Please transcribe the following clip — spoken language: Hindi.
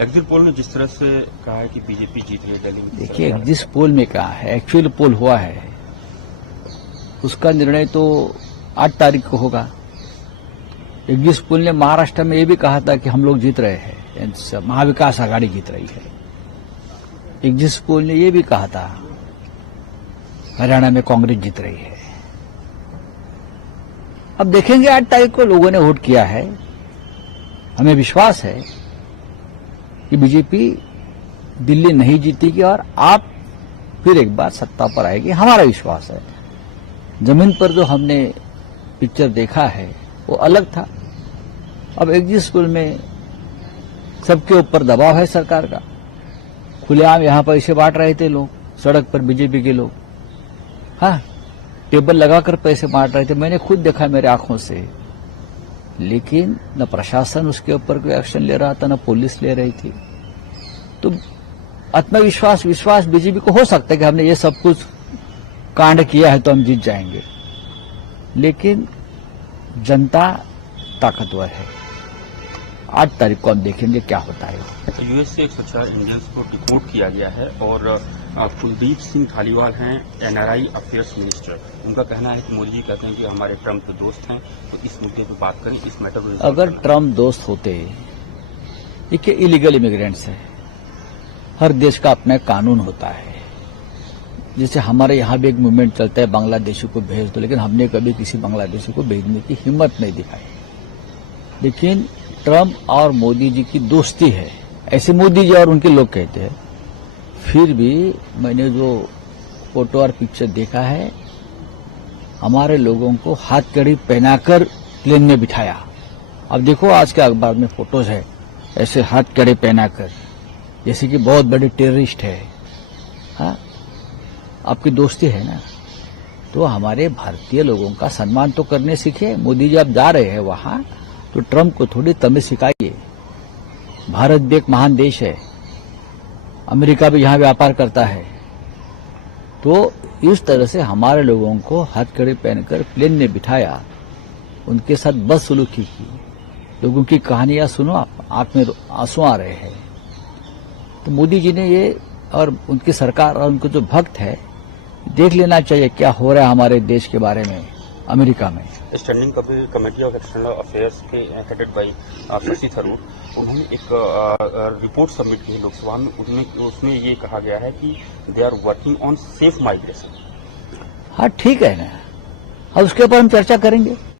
एग्जिट पोल ने जिस तरह से कहा है कि बीजेपी जीत रही है दिल्ली में, देखिए जिस पोल में कहा है, एक्चुअल पोल हुआ है, उसका निर्णय तो 8 तारीख को होगा। एग्जिट पोल ने महाराष्ट्र में ये भी कहा था कि हम लोग जीत रहे हैं, महाविकास आघाड़ी जीत रही है। एग्जिट पोल ने ये भी कहा था हरियाणा में कांग्रेस जीत रही है। अब देखेंगे 8 तारीख को लोगों ने वोट किया है। हमें विश्वास है कि बीजेपी दिल्ली नहीं जीतेगी और आप फिर एक बार सत्ता पर आएगी, हमारा विश्वास है। जमीन पर जो हमने पिक्चर देखा है वो अलग था। अब एग्जिट पोल में सबके ऊपर दबाव है सरकार का। खुलेआम यहां पैसे बांट रहे थे लोग, सड़क पर बीजेपी के लोग, हाँ, टेबल लगाकर पैसे बांट रहे थे। मैंने खुद देखा मेरे आंखों से। लेकिन न प्रशासन उसके ऊपर कोई एक्शन ले रहा था, न पुलिस ले रही थी। तो विश्वास बीजेपी को हो सकता है कि हमने ये सब कुछ कांड किया है तो हम जीत जाएंगे, लेकिन जनता ताकतवर है। 8 तारीख को हम देखेंगे क्या होता है। यूएस से 104 इंडियंस को डिपोर्ट किया गया है और कुलदीप सिंह धालीवाल हैं एनआरआई अफेयर्स मिनिस्टर। उनका कहना है कि मोदी जी कहते हैं कि हमारे ट्रम्प के दोस्त हैं, तो इस मुद्दे पर बात करें, इस मैटर पर। अगर ट्रम्प दोस्त होते, देखिए इलीगल इमिग्रेंट्स है, हर देश का अपना कानून होता है। जैसे हमारे यहाँ भी एक मूवमेंट चलता है बांग्लादेशी को भेज दो, लेकिन हमने कभी किसी बांग्लादेशी को भेजने की हिम्मत नहीं दिखाई। लेकिन ट्रम्प और मोदी जी की दोस्ती है, ऐसे मोदी जी और उनके लोग कहते हैं। फिर भी मैंने जो फोटो और पिक्चर देखा है, हमारे लोगों को हाथकड़ी पहनाकर प्लेन में बिठाया। अब देखो आज के अखबार में फोटोज है, ऐसे हाथकड़ी पहनाकर, जैसे कि बहुत बड़े टेररिस्ट है। हाँ, आपकी दोस्ती है ना, तो हमारे भारतीय लोगों का सम्मान तो करने सीखे। मोदी जी आप जा रहे हैं वहां, तो ट्रम्प को थोड़ी तमीज सिखाइए। भारत भी एक महान देश है, अमेरिका भी यहां व्यापार करता है। तो इस तरह से हमारे लोगों को हथकड़ी पहनकर प्लेन में बिठाया, उनके साथ बदसलूकी की। लोगों की कहानियां सुनो, आंख में आंसू आ रहे हैं। तो मोदी जी ने ये, और उनकी सरकार और उनको जो भक्त है, देख लेना चाहिए क्या हो रहा है हमारे देश के बारे में अमेरिका में। Standing committee of external affairs के हेडेड बाय शशि थरूर, उन्होंने एक रिपोर्ट सबमिट की है लोकसभा में। उसमें ये कहा गया है कि they are working on safe migration. हाँ ठीक है ना, अब उसके ऊपर हम चर्चा करेंगे।